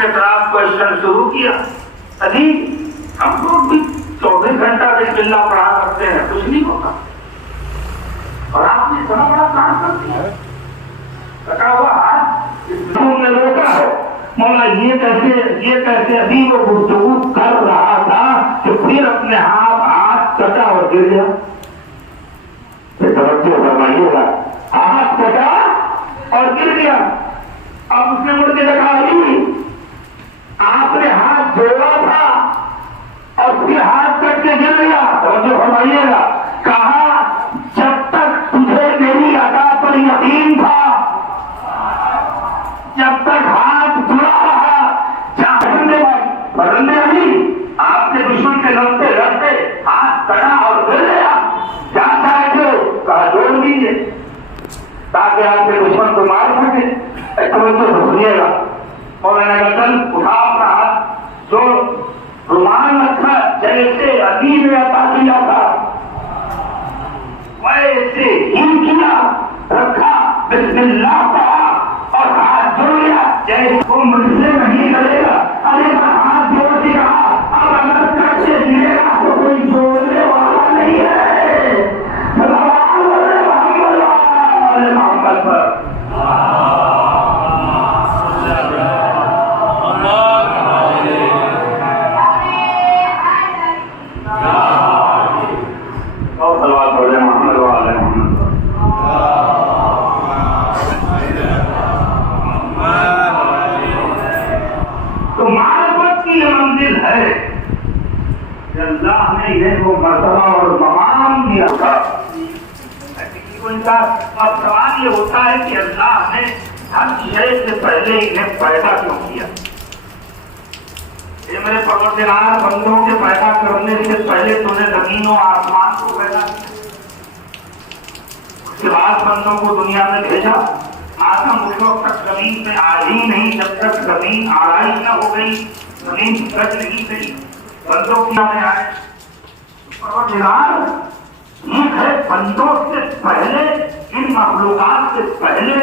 کے خلاف کوشچن شروع کیا. ابھی ہم لوگ بھی 24 گھنٹہ بسم اللہ پڑھا کرتے ہیں, کچھ نہیں ہوتا, اور آپ نے اتنا بڑا کام کر دیا. رکھا ہوا ہاتھ نے روکا ہے. مولا یہ کیسے ابھی وہ گفتگو کر رہا تھا کہ پھر اپنے ہاتھ کٹا اور گر گیا. توجہ فرمائیے گا, ہاتھ کٹا اور گر گیا. اب اس نے مڑ کے دیکھا آپ نے ہاتھ جوڑا تھا اور پھر ہاتھ کٹ کے گر گیا. توجہ فرمائیے گا, کہا جب تک تجھے میری ادا پر یقین تھا, جب تک ہاتھ جڑا رہا, بدلنے نہیں, آپ کے دشمن کے لڑتے لڑتے ہاتھ کٹا اور گر گیا. کیا چاہتے ہو, کہا جوڑ دیجیے تاکہ آپ کے دشمن کو مار سکے. توجہ سنیے گا, مولانا کا دل اٹھا اپنا ہاتھ جو رومان رکھا جیسے ابھی نے عطا کیا تھا ویسے ہی کیا, رکھا بسم اللہ کہا اور ہاتھ جوڑ لیا. جیسے وہ مجھ سے نہیں کرے گا, ارے ہاتھ جوڑ دیا, اب اگر کٹ سے گرے گا تو کوئی جوڑنے والا نہیں ہے. محمد پر اللہ نے انہیں وہ مرتبہ اور مقام دیا تھا. اب سوال یہ ہوتا ہے کہ اللہ نے ہر شے سے پہلے انہیں پیدا کیوں کیا؟ یہ میرے پروردگار بندوں کے پیدا کرنے سے پہلے تو نے زمین و آسمان کو پیدا کیا, اس کے بعد بندوں کو دنیا میں بھیجا. آدم اس وقت تک زمین پہ آ ہی نہیں جب تک زمین آرائی نہ ہو گئی, زمین گج نہیں گئی, بندوں کی میں آئے. پروردگار یہ ہے بندوں سے پہلے, ان مخلوقات سے پہلے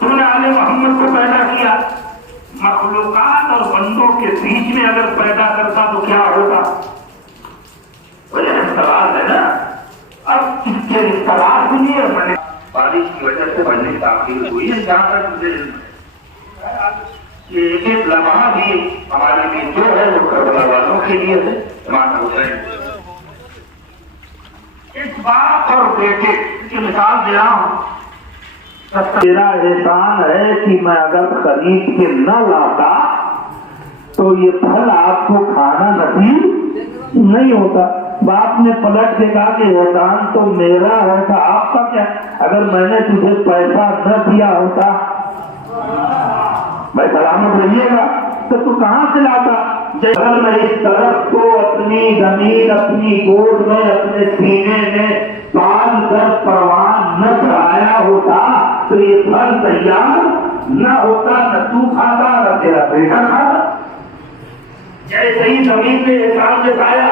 تو نے آل محمد کو پیدا کیا. مخلوقات اور بندوں کے بیچ میں اگر پیدا کرتا تو کیا ہوتا؟ سوال ہے نا. اب اس کے سوال سنیے, میں نے بارش کی وجہ سے بننے تاخیر ہوئی ہے, جہاں تک مجھے ایک ایک لمحہ بھی ہمارے لیے جو ہے وہ کربلا والوں کے لیے ہے. امام حسین ایک باپ اور بیٹے کی مثال دے رہا ہوں. میرا احسان ہے کہ میں اگر خرید کے نہ لاتا تو یہ پھل آپ کو کھانا نصیب نہیں ہوتا. باپ نے پلٹ کے کہا کہ احسان تو میرا ہے تھا, آپ کا کیا؟ اگر میں نے تجھے پیسہ نہ دیا ہوتا, میں سلامت رہیے گا, تو کہاں سے لاتا؟ اگر میں اس طرف کو اپنی زمین اپنی گود میں اپنے سینے میں پال کر پروان نہ چڑھایا ہوتا تو یہ پھل تیار نہ ہوتا, نہ تو کھاتا نہ تیرا بیٹا کھاتا. جیسے ہی زمین میں احسان جتایا,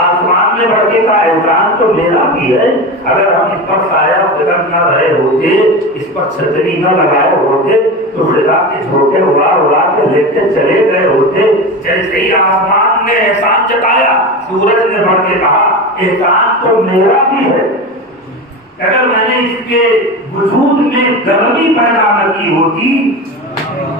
آسمان میں بڑھے کا احسان تو میرا بھی ہے. اگر ہم اس پر سایہ فکر نہ رہے ہوتے, اس پر چھتری نہ لگائے ہوتے تو خدا کے جھوٹے اڑا کے لیتے چلے گئے ہوتے. جیسے ہی آسمان نے احسان جتایا, سورج نے بڑھ کے کہا احسان تو میرا بھی ہے. اگر میں نے اس کے وجود میں گرمی پیدا نہ کی ہوتی,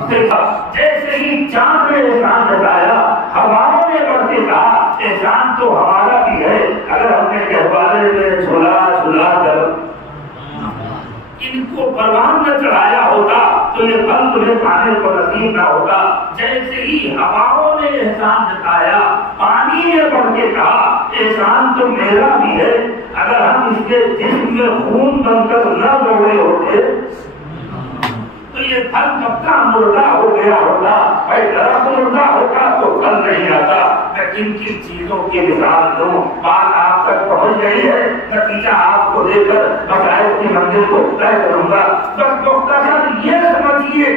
جیسے ہی چاند نے احسان جتایا, ہواؤں نے بڑھ کے کہا احسان تو ہمارا بھی ہے. اگر ہم نے گہوارے میں جھلا کر ان کو پروان نہ چڑھایا ہوتا تو یہ پھل تمہیں کھانے کو نصیب نہ ہوتا. جیسے ہی ہواؤں نے احسان جتایا, پانی نے بڑھ کے کہا احسان تو میرا بھی ہے. اگر ہم اس کے جسم میں خون بن کر نہ دوڑے ہوتے تو یہ پھل کب کا مردہ ہو گیا ہوتا. بھائی درخت مردہ ہوتا تو پھل نہیں آتا. میں کن کن چیزوں کی مثال دوں, بات آپ تک پہنچ گئی ہے, نتیجہ آپ کو دے کر مسائل کی منزل کو طے کروں گا. بس مختصر یہ سمجھیے